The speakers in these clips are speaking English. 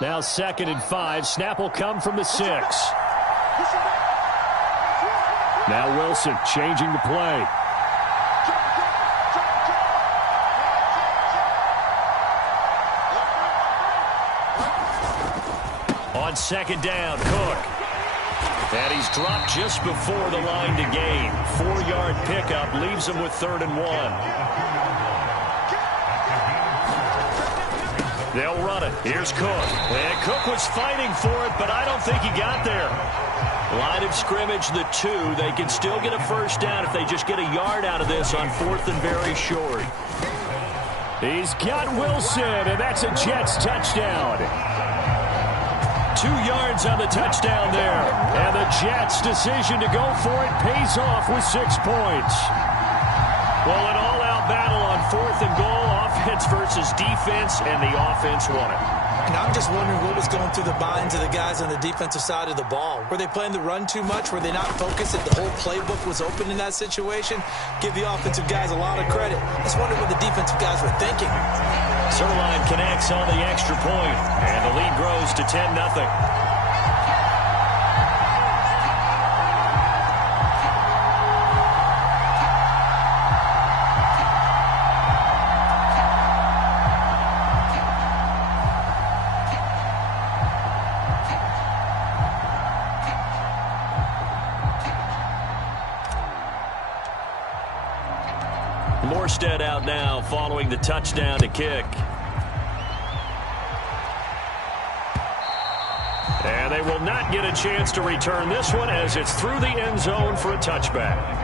Now 2nd and 5. Snap will come from the 6. Now Wilson changing the play. On 2nd down, Cook. And he's dropped just before the line to gain. 4-yard pickup leaves him with 3rd and 1. They'll run it. Here's Cook. And Cook was fighting for it, but I don't think he got there. Line of scrimmage, the 2. They can still get a first down if they just get a yard out of this on 4th and very short. He's got Wilson, and that's a Jets touchdown. 2 yards on the touchdown there. And the Jets' decision to go for it pays off with 6 points. Well, an all-out battle on 4th and goal. Offense versus defense, and the offense won it. And I'm just wondering what was going through the minds of the guys on the defensive side of the ball. Were they playing the run too much? Were they not focused that the whole playbook was open in that situation? Give the offensive guys a lot of credit. I just wonder what the defensive guys were thinking. Zuerlein connects on the extra point, and the lead grows to 10-0. Morstead out now following the touchdown to kick. And they will not get a chance to return this one as it's through the end zone for a touchback.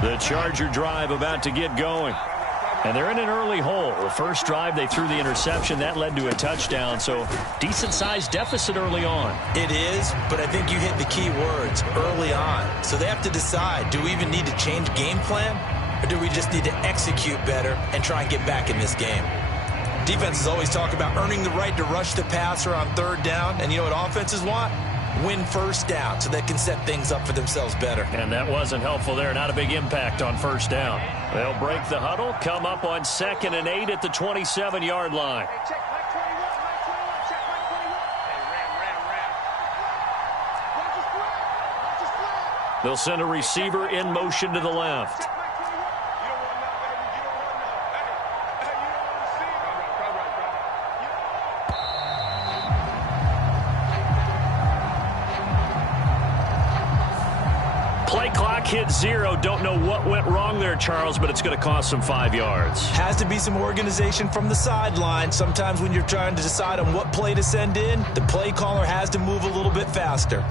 The Charger drive about to get going. And they're in an early hole. The first drive, they threw the interception. That led to a touchdown. So decent-sized deficit early on. It is, but I think you hit the key words, early on. So they have to decide, do we even need to change game plan? Or do we just need to execute better and try and get back in this game? Defenses always talk about earning the right to rush the passer on 3rd down. And you know what offenses want? Win first down so they can set things up for themselves better. And that wasn't helpful there. Not a big impact on 1st down. They'll break the huddle, come up on 2nd and 8 at the 27-yard line. They'll send a receiver in motion to the left. Play clock hit 0. Don't know what went wrong there, Charles, but it's going to cost them 5 yards. Has to be some organization from the sideline. Sometimes when you're trying to decide on what play to send in, the play caller has to move a little bit faster.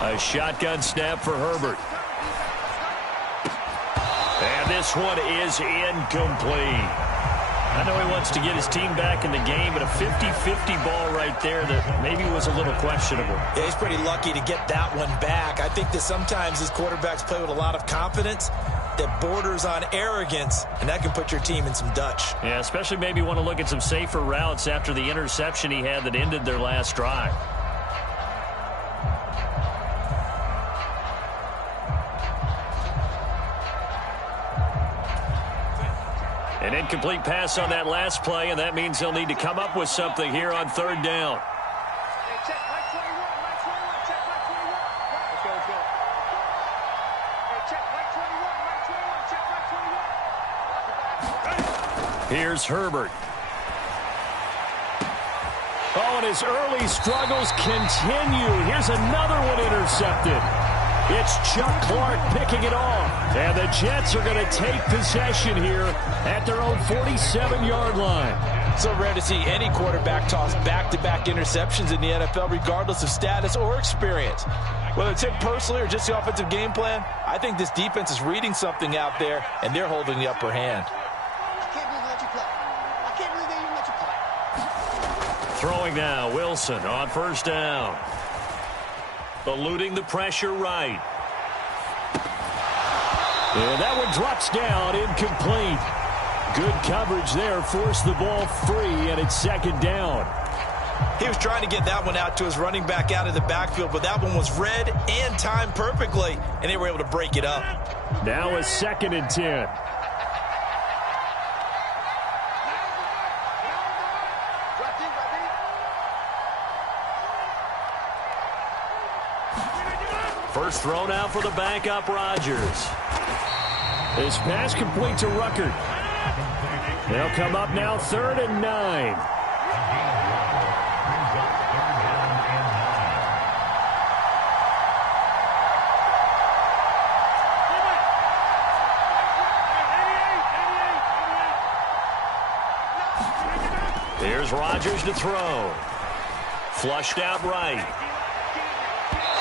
A shotgun snap for Herbert. And this one is incomplete. I know he wants to get his team back in the game, but a 50-50 ball right there that maybe was a little questionable. Yeah, he's pretty lucky to get that one back. I think that sometimes his quarterbacks play with a lot of confidence that borders on arrogance, and that can put your team in some Dutch. Yeah, especially maybe want to look at some safer routes after the interception he had that ended their last drive. An incomplete pass on that last play, and that means they'll need to come up with something here on 3rd down. Here's Herbert. Oh, and his early struggles continue. Here's another one intercepted. It's Chuck Clark picking it off. And the Jets are going to take possession here at their own 47-yard line. So rare to see any quarterback toss back-to-back interceptions in the NFL, regardless of status or experience. Whether it's him personally or just the offensive game plan, I think this defense is reading something out there, and they're holding the upper hand. Throwing now, Wilson on 1st down. Eluding the pressure right. And that one drops down, incomplete. Good coverage there, forced the ball free, and it's second down. He was trying to get that one out to his running back out of the backfield, but that one was read and timed perfectly, and they were able to break it up. Now a 2nd and 10. First thrown out for the backup, Rodgers. This pass complete to Ruckert. They'll come up now 3rd and 9. Here's Rodgers to throw. Flushed out right.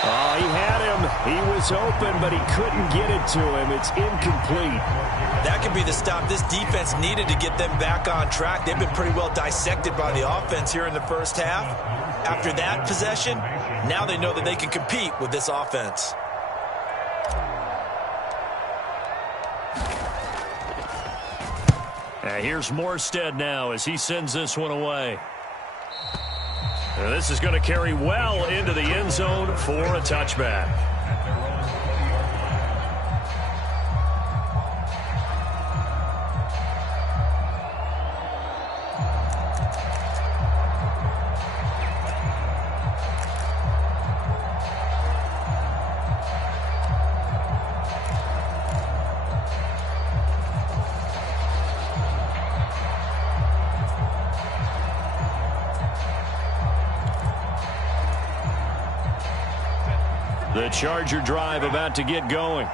Oh, he had him. He was open, but he couldn't get it to him. It's incomplete. That could be the stop this defense needed to get them back on track. They've been pretty well dissected by the offense here in the first half. After that possession, now they know that they can compete with this offense. Here's Morstead now as he sends this one away. This is going to carry well into the end zone for a touchback. The Charger drive about to get going.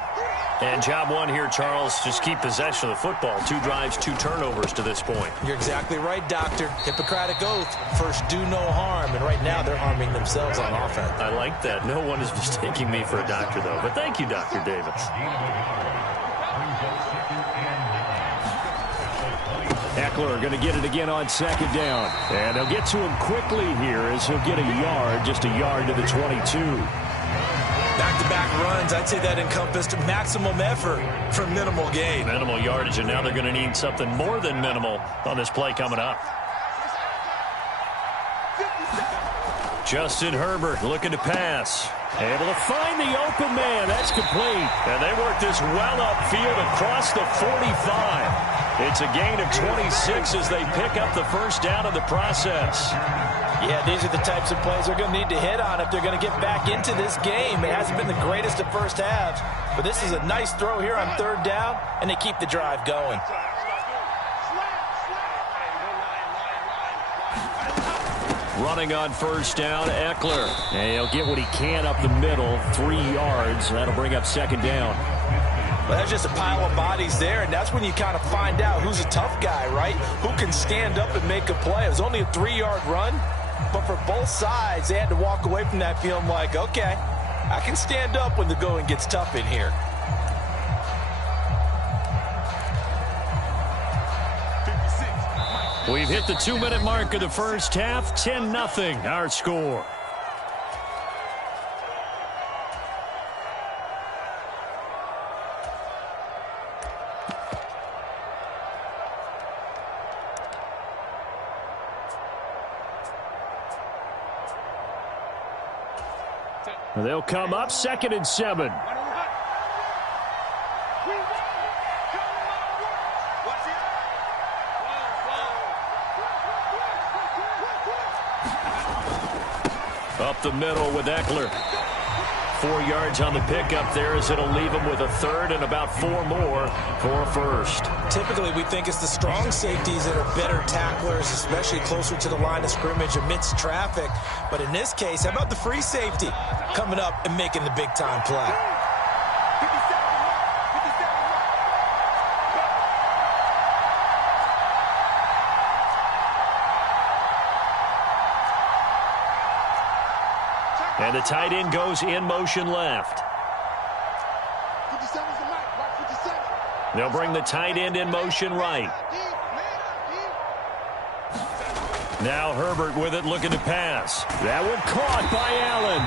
And job one here, Charles, just keep possession of the football. 2 drives, 2 turnovers to this point. You're exactly right, Doctor. Hippocratic oath, first do no harm. And right now they're harming themselves on offense. I like that. No one is mistaking me for a doctor, though. But thank you, Dr. Davis. Eckler going to get it again on 2nd down. And they'll get to him quickly here as he'll get a yard, just a yard to the 22. Back-to-back runs, I'd say that encompassed maximum effort for minimal gain. Minimal yardage, and now they're going to need something more than minimal on this play coming up. Justin Herbert looking to pass. Able to find the open man. That's complete. And they work this well upfield across the 45. It's a gain of 26 as they pick up the first down in the process. Yeah, these are the types of plays they're going to need to hit on if they're going to get back into this game. It hasn't been the greatest of first halves, but this is a nice throw here on 3rd down, and they keep the drive going. Running on 1st down, Eckler. And he'll get what he can up the middle, 3 yards. That'll bring up 2nd down. Well, that's just a pile of bodies there, and that's when you kind of find out who's a tough guy, right? Who can stand up and make a play. It was only a 3-yard run, but for both sides, they had to walk away from that feeling like, okay, I can stand up when the going gets tough in here. We've hit the 2-minute mark of the first half, 10-0 our score. They'll come up 2nd and 7. Up the middle with Eckler. 4 yards on the pickup there as it'll leave him with a 3rd and about 4 more for a first. Typically, we think it's the strong safeties that are better tacklers, especially closer to the line of scrimmage amidst traffic. But in this case, how about the free safety coming up and making the big-time play? And the tight end goes in motion left. They'll bring the tight end in motion right. Now Herbert with it, looking to pass. That one caught by Allen.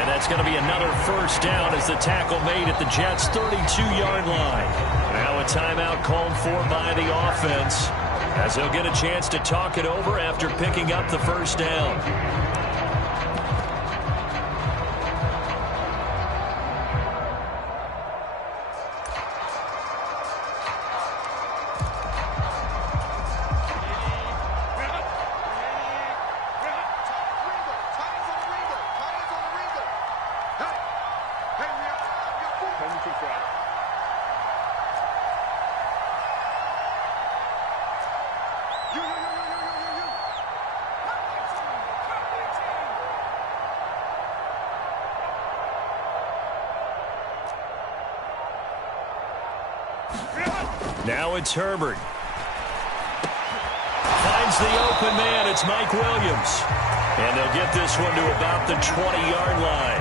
And that's going to be another first down as the tackle made at the Jets' 32-yard line. Now a timeout called for by the offense, as they'll get a chance to talk it over after picking up the first down. Now it's Herbert. Finds the open man. It's Mike Williams. And they'll get this one to about the 20-yard line.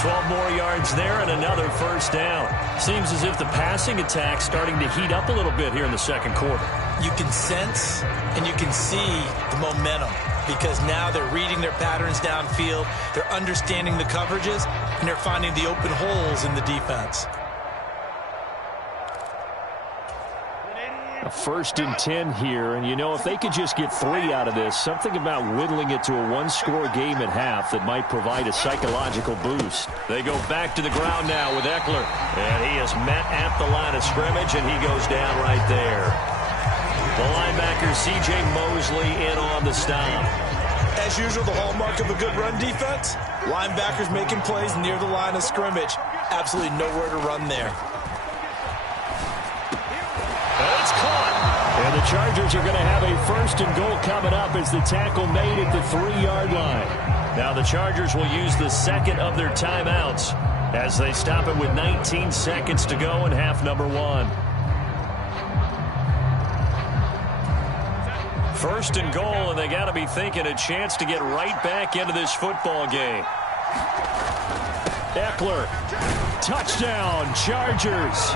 12 more yards there and another first down. Seems as if the passing attack's starting to heat up a little bit here in the second quarter. You can sense and you can see the momentum, because now they're reading their patterns downfield, they're understanding the coverages, and they're finding the open holes in the defense. A 1st and 10 here, and you know, if they could just get 3 out of this, something about whittling it to a one-score game at half that might provide a psychological boost. They go back to the ground now with Eckler, and he is met at the line of scrimmage, and he goes down right there. The linebacker C.J. Mosley in on the stop. As usual, the hallmark of a good run defense, linebackers making plays near the line of scrimmage. Absolutely nowhere to run there. It's caught. And the Chargers are going to have a 1st and goal coming up as the tackle made at the 3-yard line. Now the Chargers will use the second of their timeouts as they stop it with 19 seconds to go in half number 1. 1st and goal, and they got to be thinking a chance to get right back into this football game. Eckler, touchdown, Chargers.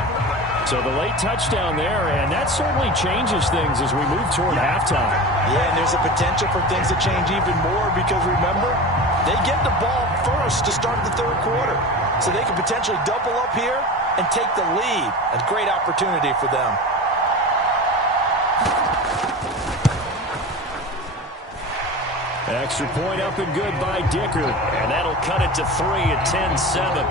So the late touchdown there, and that certainly changes things as we move toward halftime. Yeah, and there's a potential for things to change even more, because remember, they get the ball first to start the third quarter. So they can potentially double up here and take the lead. A great opportunity for them. Extra point up and good by Dicker, and that'll cut it to 3 at 10-7.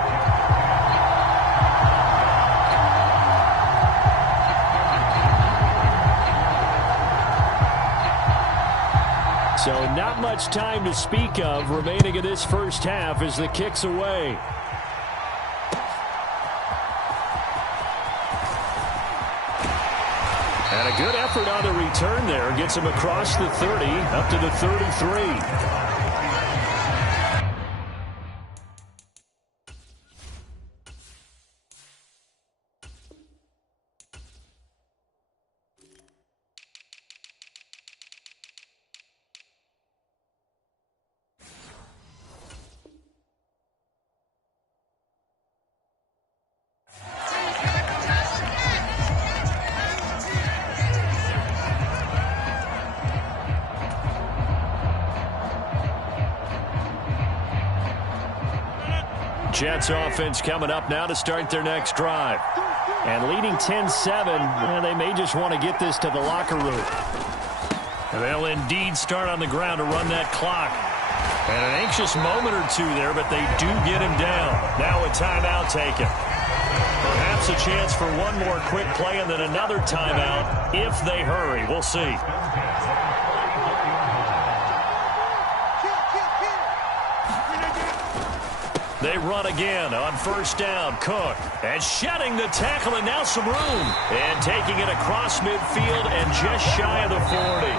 So not much time to speak of remaining in this first half as the kick's away. And a good effort on the return there. Gets him across the 30, up to the 33. Jets offense coming up now to start their next drive. And leading 10-7, they may just want to get this to the locker room. They'll indeed start on the ground to run that clock. And an anxious moment or two there, but they do get him down. Now a timeout taken. Perhaps a chance for one more quick play and then another timeout if they hurry. We'll see. They run again on first down. Cook, and shedding the tackle, and now some room. And taking it across midfield and just shy of the 40.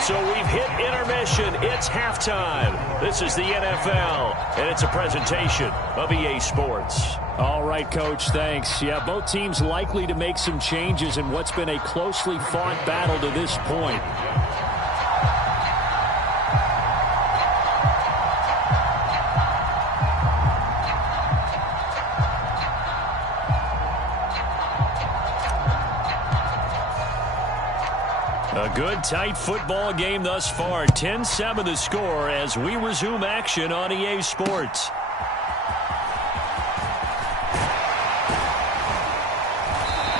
So we've hit intermission. It's halftime. This is the NFL, and it's a presentation of EA Sports. All right, Coach, thanks. Yeah, both teams likely to make some changes in what's been a closely fought battle to this point. A good One tight football game thus far. 10-7 the score as we resume action on EA Sports.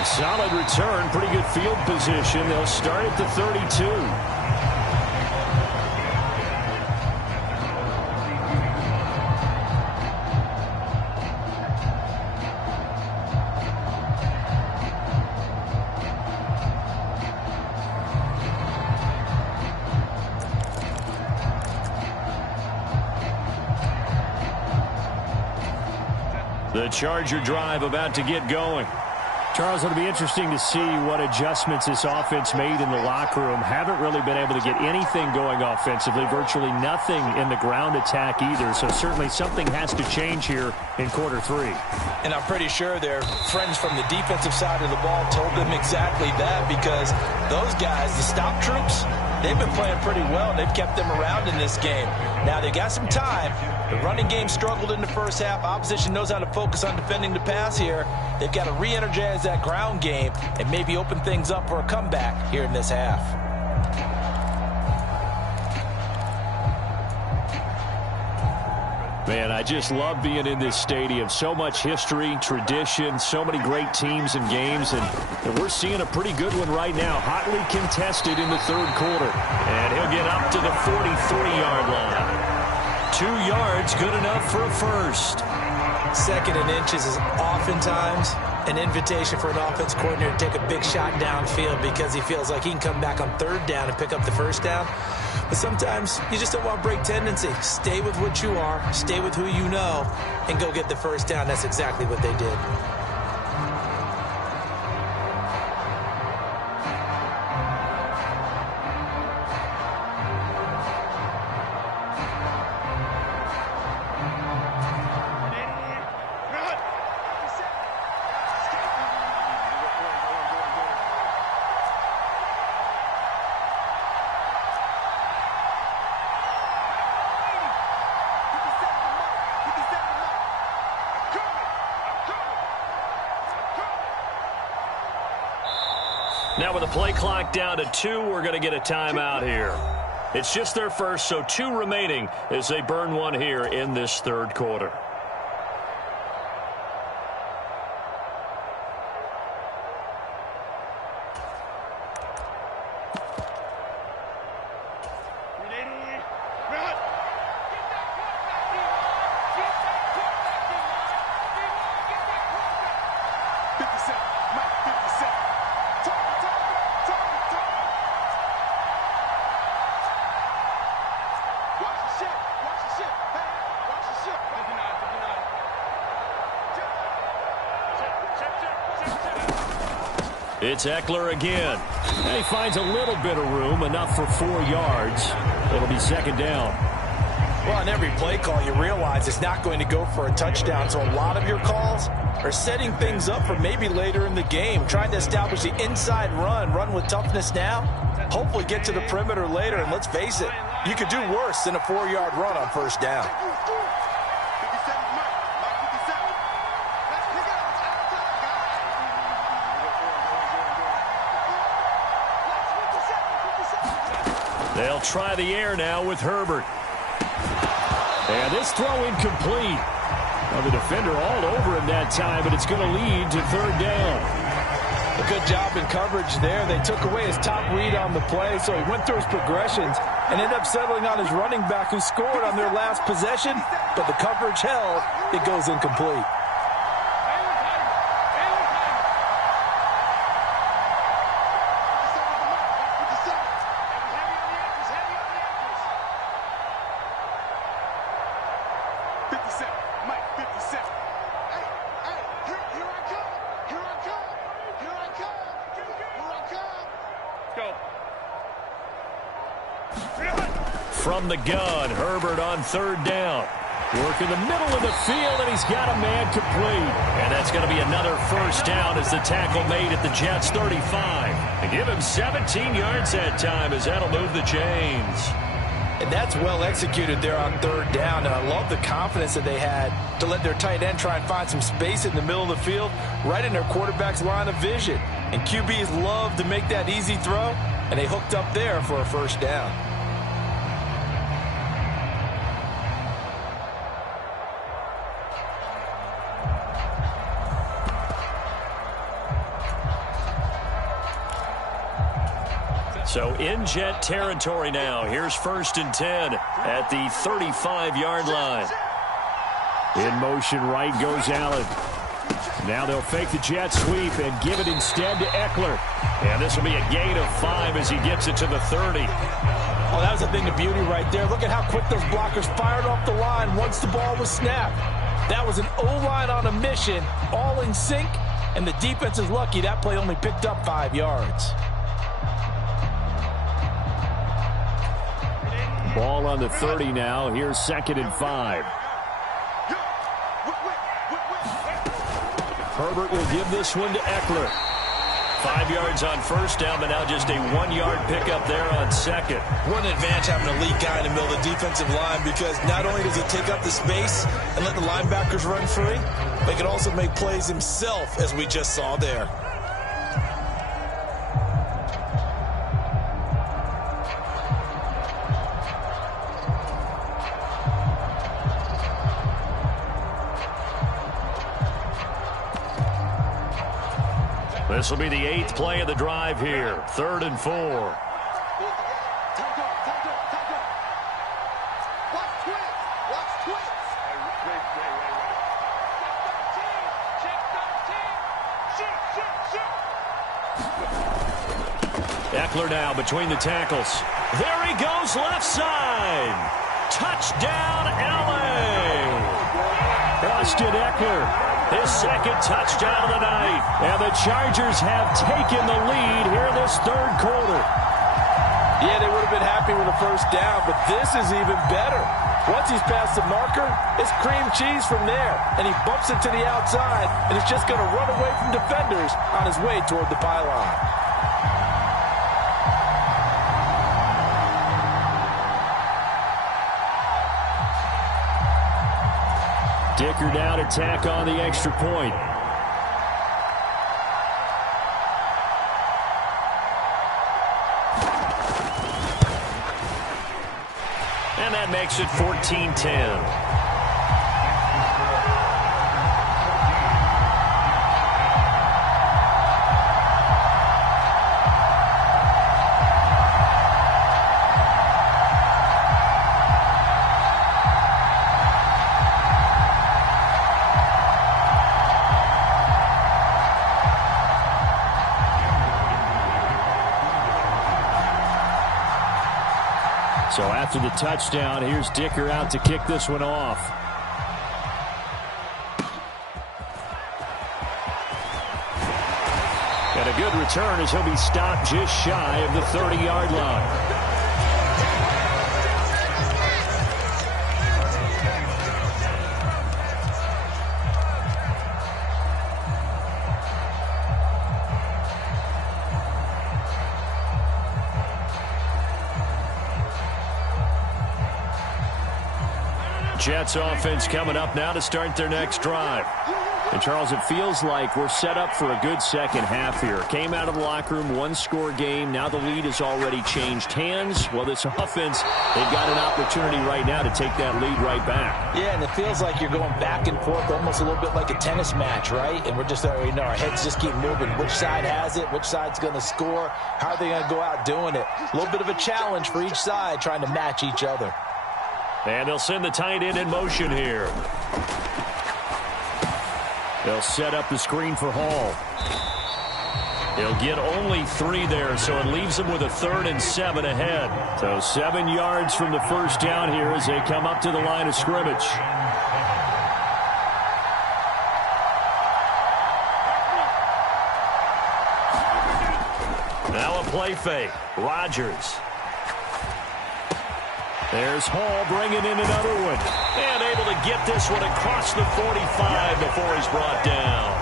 Solid return, pretty good field position. They'll start at the 32. The Charger drive about to get going. Charles, it'll be interesting to see what adjustments this offense made in the locker room. Haven't really been able to get anything going offensively, virtually nothing in the ground attack either. So certainly something has to change here in quarter three. And I'm pretty sure their friends from the defensive side of the ball told them exactly that, because those guys, the stop troops, they've been playing pretty well. They've kept them around in this game. Now they got some time. The running game struggled in the first half. Opposition knows how to focus on defending the pass here. They've got to re-energize that ground game and maybe open things up for a comeback here in this half. Man, I just love being in this stadium. So much history, tradition, so many great teams and games, and we're seeing a pretty good one right now. Hotly contested in the third quarter. And he'll get up to the 43-yard line. 2 yards, good enough for a first. 2nd and inches is oftentimes an invitation for an offense coordinator to take a big shot downfield because he feels like he can come back on 3rd down and pick up the first down. But sometimes you just don't want to break tendency. Stay with what you are, stay with who you know, and go get the first down. That's exactly what they did. Now with the play clock down to 2, we're going to get a timeout here. It's just their first, so 2 remaining as they burn one here in this third quarter. It's Eckler again. And he finds a little bit of room, enough for 4 yards. It'll be 2nd down. Well, on every play call, you realize it's not going to go for a touchdown. So a lot of your calls are setting things up for maybe later in the game, trying to establish the inside run with toughness now, hopefully get to the perimeter later. And let's face it, you could do worse than a 4-yard run on 1st down. They'll try the air now with Herbert. And this throw incomplete. Well, the defender all over him that time, but it's going to lead to 3rd down. A good job in coverage there. They took away his top read on the play, so he went through his progressions and ended up settling on his running back who scored on their last possession, but the coverage held. It goes incomplete. From the gun, Herbert on 3rd down. Working the middle of the field, and he's got a man complete. And that's going to be another 1st down as the tackle made at the Jets' 35. And give him 17 yards that time as that'll move the chains. And that's well executed there on 3rd down. And I love the confidence that they had to let their tight end try and find some space in the middle of the field, right in their quarterback's line of vision. And QBs love to make that easy throw. and they hooked up there for a first down. So in Jet territory now. Here's 1st and 10 at the 35-yard line. In motion right goes Allen. Now they'll fake the jet sweep and give it instead to Eckler. And this will be a gain of 5 as he gets it to the 30. Oh, that was a thing of beauty right there. Look at how quick those blockers fired off the line once the ball was snapped. That was an O-line on a mission, all in sync, and the defense is lucky that play only picked up 5 yards. Ball on the 30 now. Here's 2nd and 5. Herbert will give this one to Eckler. 5 yards on first down, but now just a 1-yard pickup there on 2nd. What an advantage having an elite guy in the middle of the defensive line, because not only does he take up the space and let the linebackers run free, but he can also make plays himself, as we just saw there. This will be the 8th play of the drive here. 3rd and 4. Eckler now between the tackles. There he goes, left side. Touchdown, LA. Austin Eckler. His 2nd touchdown of the night. And the Chargers have taken the lead here in this 3rd quarter. Yeah, they would have been happy with a first down, but this is even better. Once he's past the marker, it's cream cheese from there. And he bumps it to the outside, and it's just going to run away from defenders on his way toward the pylon. Dicker down, attack on the extra point. And that makes it 14-10. So after the touchdown, here's Dicker out to kick this one off. And a good return as he'll be stopped just shy of the 30-yard line. Jets offense coming up now to start their next drive. And, Charles, it feels like we're set up for a good second half here. Came out of the locker room, 1-score game. Now the lead has already changed hands. Well, this offense, they've got an opportunity right now to take that lead right back. Yeah, and it feels like you're going back and forth, almost a little bit like a tennis match, right? And we're just, our heads just keep moving. Which side has it? Which side's going to score? How are they going to go out doing it? A little bit of a challenge for each side, trying to match each other. And they'll send the tight end in motion here. They'll set up the screen for Hall. He'll get only 3 there, so it leaves them with a 3rd and 7 ahead. So 7 yards from the first down here as they come up to the line of scrimmage. Now a play fake. Rodgers. There's Hall bringing in another one. And able to get this one across the 45 before he's brought down.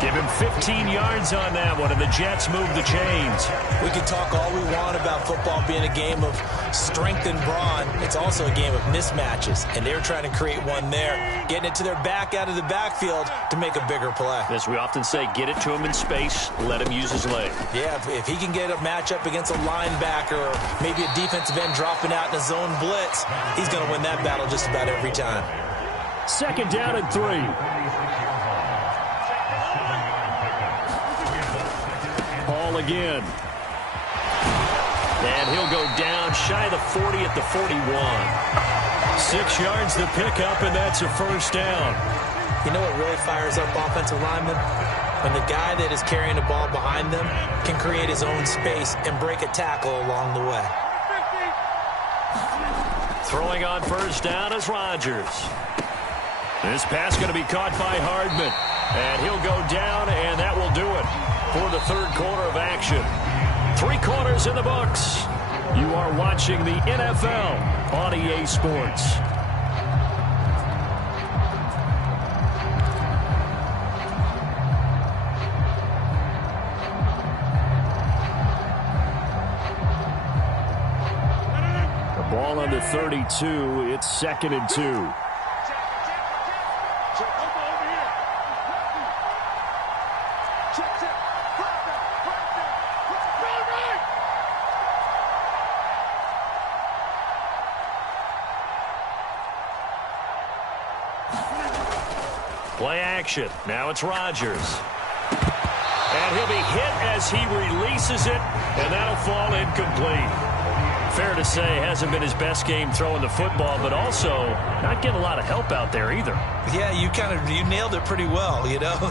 Give him 15 yards on that one, and the Jets move the chains. We can talk all we want about football being a game of strength and brawn. It's also a game of mismatches, and they're trying to create one there, getting it to their back out of the backfield to make a bigger play. As we often say, get it to him in space, let him use his leg. Yeah, if he can get a matchup against a linebacker or maybe a defensive end dropping out in a zone blitz, he's going to win that battle just about every time. 2nd down and 3. Ball again. And he'll go down shy of the 40 at the 41. 6 yards to pick up, and that's a first down. You know what really fires up offensive linemen? When the guy that is carrying the ball behind them can create his own space and break a tackle along the way. Throwing on first down is Rodgers. This pass going to be caught by Hardman. And he'll go down, and that will do it for the 3rd quarter of action. 3 quarters in the books. You are watching the NFL on EA Sports. The ball on the 32. It's 2nd and 2. Play action. Now it's Rodgers. And he'll be hit as he releases it, and that'll fall incomplete. Fair to say, hasn't been his best game throwing the football, but also not getting a lot of help out there either. Yeah, you nailed it pretty well, you know.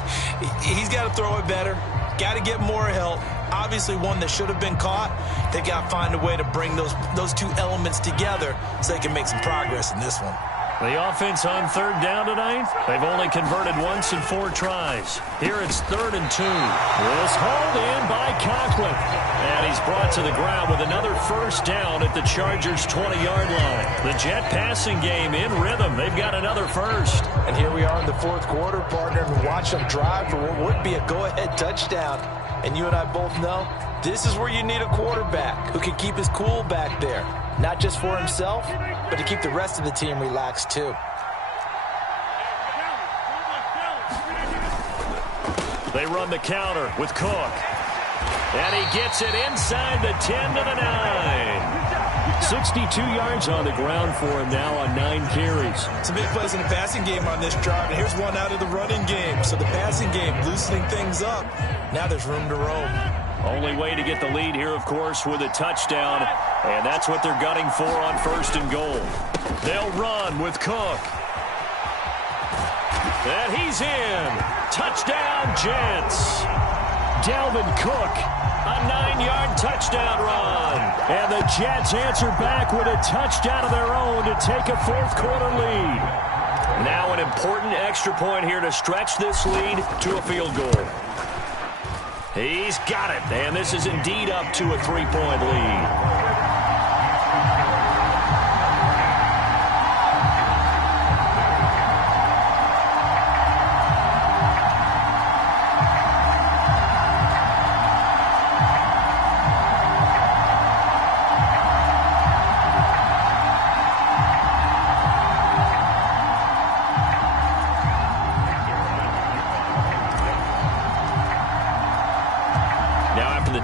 He's got to throw it better. Got to get more help. Obviously one that should have been caught. They got to find a way to bring those two elements together so they can make some progress in this one. The offense on 3rd down tonight, they've only converted once in 4 tries. Here it's 3rd and 2. This hauled in by Conklin. And he's brought to the ground with another first down at the Chargers' 20-yard line. The Jet passing game in rhythm. They've got another first. And here we are in the 4th quarter, partner, and watch them drive for what would be a go-ahead touchdown. And you and I both know this is where you need a quarterback who can keep his cool back there. Not just for himself, but to keep the rest of the team relaxed too. They run the counter with Cook. And he gets it inside the 10 to the 9. 62 yards on the ground for him now on 9 carries. Some big plays in the passing game on this drive, and here's one out of the running game. So the passing game loosening things up. Now there's room to roam. Only way to get the lead here, of course, with a touchdown, and that's what they're gunning for on 1st and goal. They'll run with Cook. And he's in. Touchdown, Jets. Dalvin Cook, a 9-yard touchdown run. And the Jets answer back with a touchdown of their own to take a 4th quarter lead. Now an important extra point here to stretch this lead to a field goal. He's got it, and this is indeed up to a 3-point lead.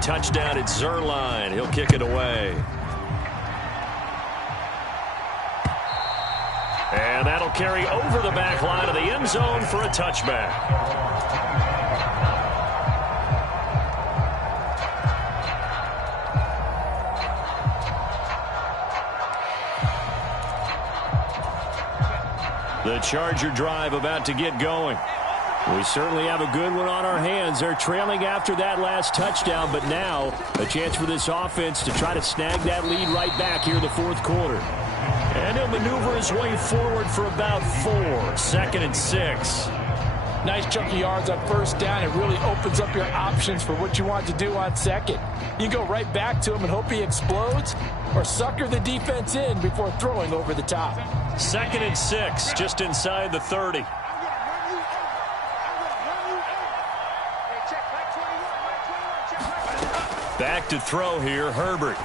Touchdown at Zerline. He'll kick it away. And that'll carry over the back line of the end zone for a touchback. The Charger drive about to get going. We certainly have a good one on our hands. They're trailing after that last touchdown, but now a chance for this offense to try to snag that lead right back here in the 4th quarter. And he'll maneuver his way forward for about 4. 2nd and 6. Nice chunk of yards on 1st down. It really opens up your options for what you want to do on 2nd. You go right back to him and hope he explodes, or sucker the defense in before throwing over the top. 2nd and 6, just inside the 30. Back to throw here, Herbert.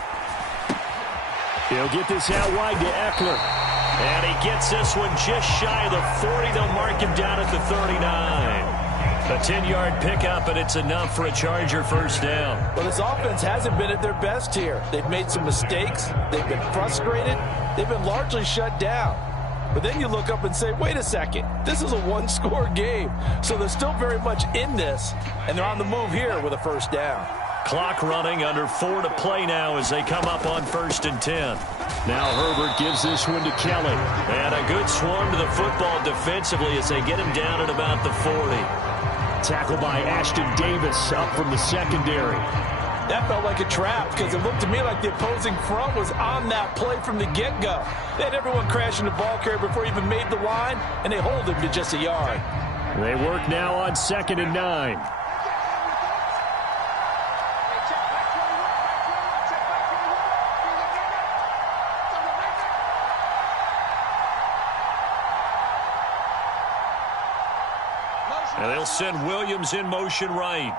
He'll get this out wide to Eckler. And he gets this one just shy of the 40. They'll mark him down at the 39. A 10-yard pickup, and it's enough for a Charger first down. Well, this offense hasn't been at their best here. They've made some mistakes. They've been frustrated. They've been largely shut down. But then you look up and say, wait a second, this is a one-score game. So they're still very much in this, and they're on the move here with a first down. Clock running, under 4 to play now as they come up on 1st and 10. Now Herbert gives this one to Kelly. And a good swarm to the football defensively as they get him down at about the 40. Tackled by Ashton Davis up from the secondary. That felt like a trap because it looked to me like the opposing front was on that play from the get-go. They had everyone crashing the ball carrier before he even made the line, and they hold him to just a yard. They work now on 2nd and 9. And they'll send Williams in motion right.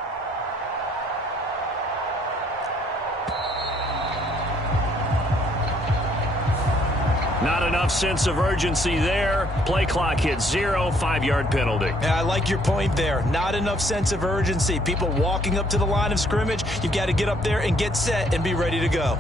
Not enough sense of urgency there. Play clock hits 0, 5-yard penalty. Yeah, I like your point there. Not enough sense of urgency. People walking up to the line of scrimmage, you've got to get up there and get set and be ready to go.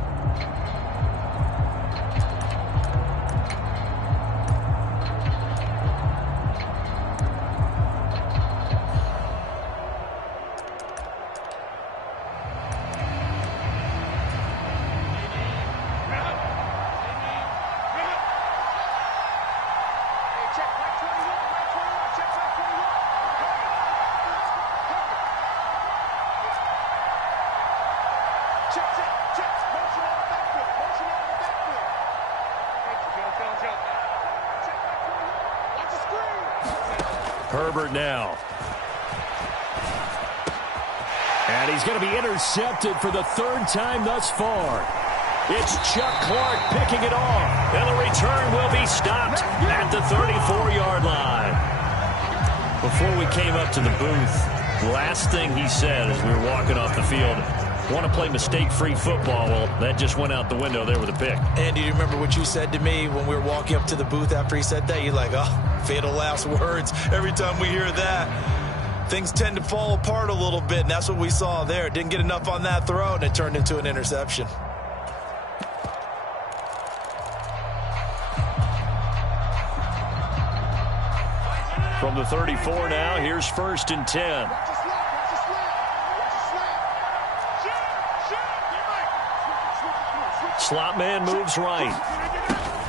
Herbert now. And he's going to be intercepted for the 3rd time thus far. It's Chuck Clark picking it off. And the return will be stopped at the 34-yard line. Before we came up to the booth, the last thing he said as we were walking off the field, want to play mistake-free football. Well, that just went out the window there with a pick. Andy, do you remember what you said to me when we were walking up to the booth after he said that? You're like, oh, fatal last words. Every time we hear that, things tend to fall apart a little bit, and that's what we saw there. Didn't get enough on that throw, and it turned into an interception. From the 34 now, here's 1st and 10. Slot man moves right.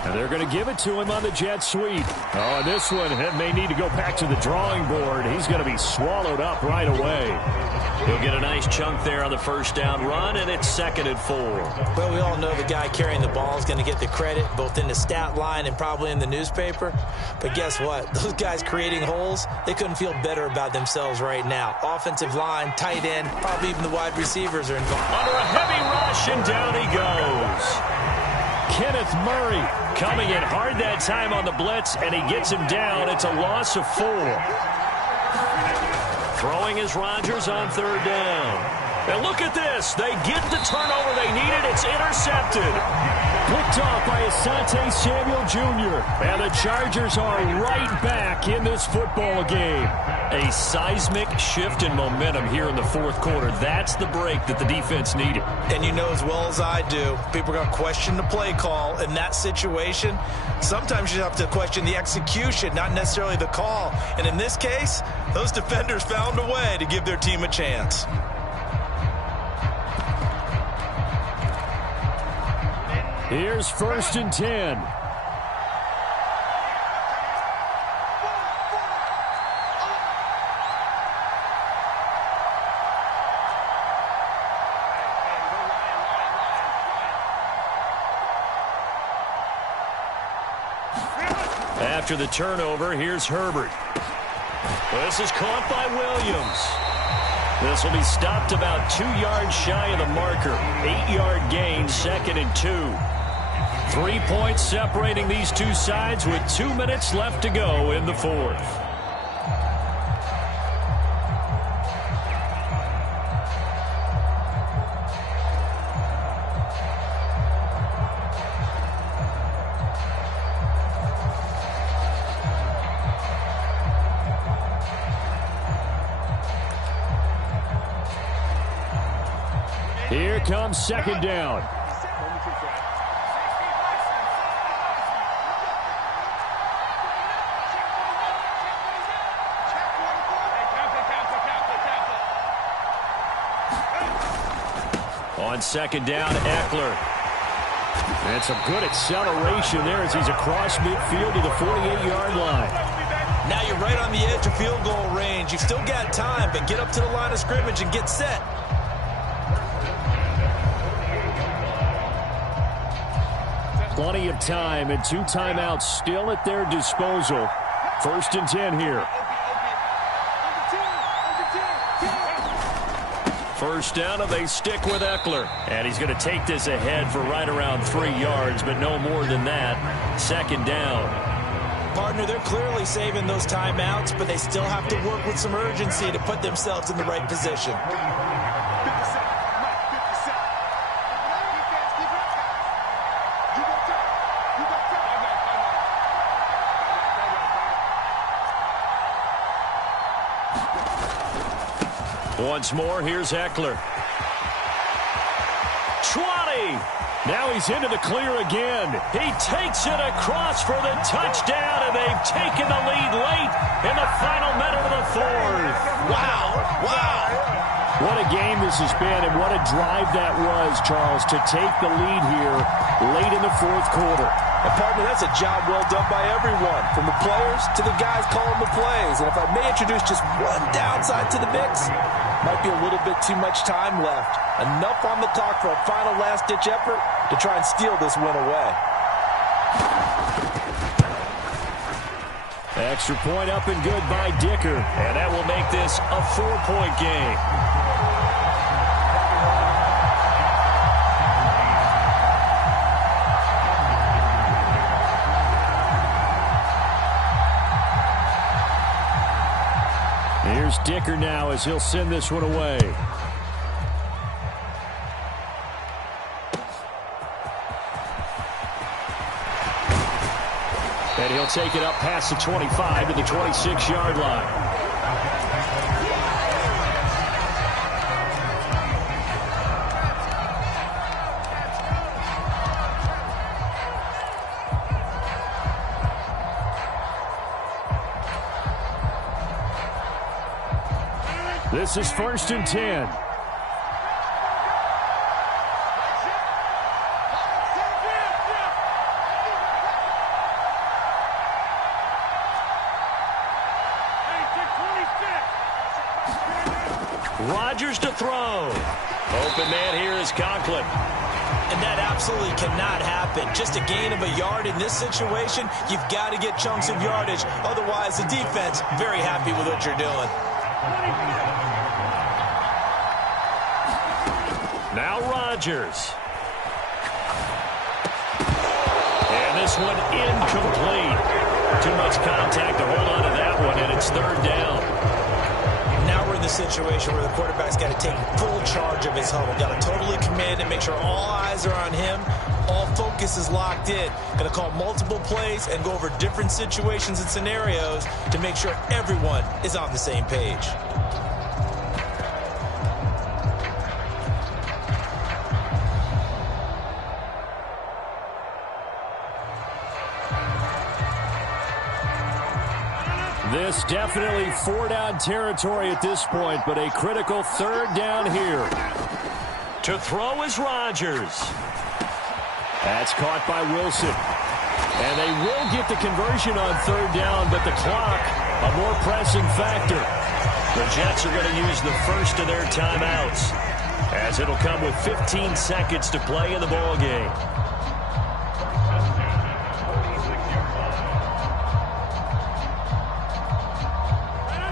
And they're going to give it to him on the jet sweep. Oh, and this one may need to go back to the drawing board. He's going to be swallowed up right away. He'll get a nice chunk there on the first down run, and it's 2nd and 4. Well, we all know the guy carrying the ball is going to get the credit, both in the stat line and probably in the newspaper. But guess what? Those guys creating holes, they couldn't feel better about themselves right now. Offensive line, tight end, probably even the wide receivers are involved. Under a heavy rush, and down he goes. Kenneth Murray coming in hard that time on the blitz, and he gets him down. It's a loss of 4. Throwing is Rodgers on 3rd down. And look at this. They get the turnover they needed. It's intercepted. Picked off by Asante Samuel Jr. And the Chargers are right back in this football game. A seismic shift in momentum here in the 4th quarter. That's the break that the defense needed. And you know as well as I do, people are going to question the play call in that situation. Sometimes you have to question the execution, not necessarily the call. And in this case, those defenders found a way to give their team a chance. Here's 1st and 10. After the turnover, here's Herbert. This is caught by Williams. This will be stopped about 2 yards shy of the marker. 8-yard gain, 2nd and 2. 3 points separating these two sides with 2 minutes left to go in the 4th. here comes second down. On second down, Eckler. And some good acceleration there as he's across midfield to the 48-yard line. Now you're right on the edge of field goal range. You've still got time, but get up to the line of scrimmage and get set. Plenty of time and 2 timeouts still at their disposal. 1st and 10 here. First down, and they stick with Eckler. And he's going to take this ahead for right around 3 yards, but no more than that. Second down. Partner, they're clearly saving those timeouts, but they still have to work with some urgency to put themselves in the right position. Once more, here's Eckler. 20. Now he's into the clear again. He takes it across for the touchdown, and they've taken the lead late in the final minute of the 4th. Wow. Wow. What a game this has been, and what a drive that was, Charles, to take the lead here late in the 4th quarter. And partner, that's a job well done by everyone, from the players to the guys calling the plays. And if I may introduce just one downside to the mix, might be a little bit too much time left. Enough on the clock for a final last-ditch effort to try and steal this win away. Extra point up and good by Dicker, and that will make this a 4-point game. Here's Dicker now as he'll send this one away. And he'll take it up past the 25 to the 26-yard line. This is 1st and 10. Rodgers to throw. Open man here is Conklin. And that absolutely cannot happen. Just a gain of a yard in this situation, you've got to get chunks of yardage. Otherwise, the defense, very happy with what you're doing. Now Rodgers. And this one incomplete. Too much contact to hold on to that one, and it's 3rd down. Now we're in the situation where the quarterback's got to take full charge of his huddle. Got to totally command and make sure all eyes are on him. All focus is locked in. Going to call multiple plays and go over different situations and scenarios to make sure everyone is on the same page. This definitely 4-down territory at this point, but a critical 3rd down here. To throw is Rodgers. That's caught by Wilson. And they will get the conversion on 3rd down, but the clock, a more pressing factor. The Jets are going to use the first of their timeouts, as it'll come with 15 seconds to play in the ballgame.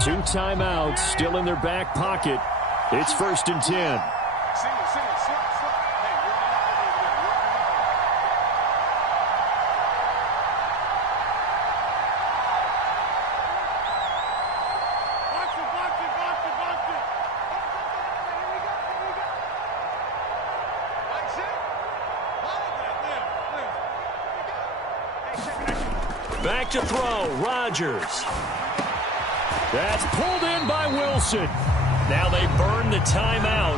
Two timeouts still in their back pocket. It's 1st and 10. Back to throw, Rodgers. That's pulled in by Wilson. Now they burn the timeout.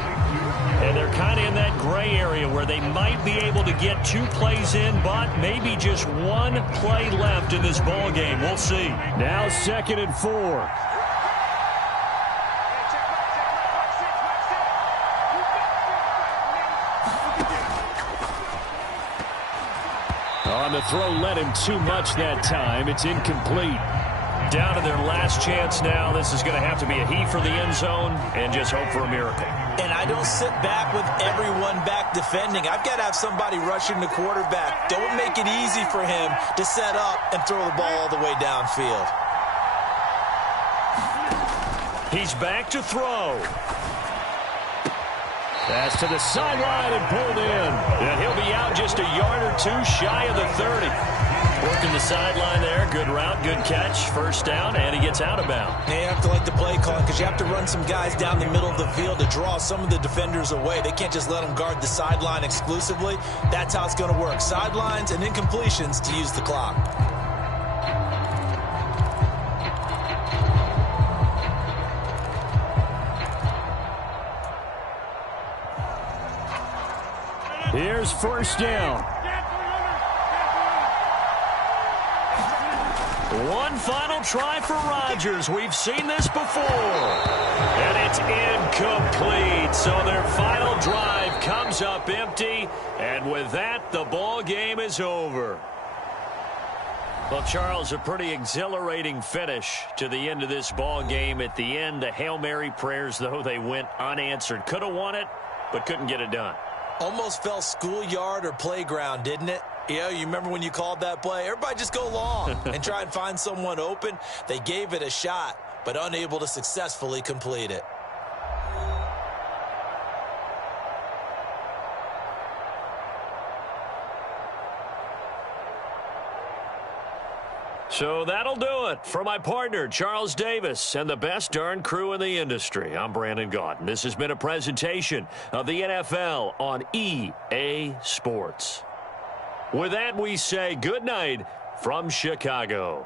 And they're kind of in that gray area where they might be able to get 2 plays in, but maybe just 1 play left in this ball game. We'll see. Now 2nd and 4. On the throw, led him too much that time. It's incomplete. Down to their last chance now. This is going to have to be a heave for the end zone and just hope for a miracle. And I don't sit back with everyone back defending. I've got to have somebody rushing the quarterback. Don't make it easy for him to set up and throw the ball all the way downfield. He's back to throw. Pass to the sideline and pulled in. And he'll be out just a yard or 2 shy of the 30. Working the sideline there. Good route, good catch. First down, and he gets out of bounds. You have to like the play call because you have to run some guys down the middle of the field to draw some of the defenders away. They can't just let them guard the sideline exclusively. That's how it's going to work. Sidelines and incompletions to use the clock. Here's first down. One final try for Rodgers. We've seen this before. And it's incomplete. So their final drive comes up empty. And with that, the ball game is over. Well, Charles, a pretty exhilarating finish to the end of this ball game. At the end, the Hail Mary prayers, though, they went unanswered. Could have won it, but couldn't get it done. Almost fell schoolyard or playground, didn't it? Yeah, you remember when you called that play? Everybody just go long and try and find someone open. They gave it a shot, but unable to successfully complete it. So that'll do it for my partner, Charles Davis, and the best darn crew in the industry. I'm Brandon Gaudin. This has been a presentation of the NFL on EA Sports. With that, we say good night from Chicago.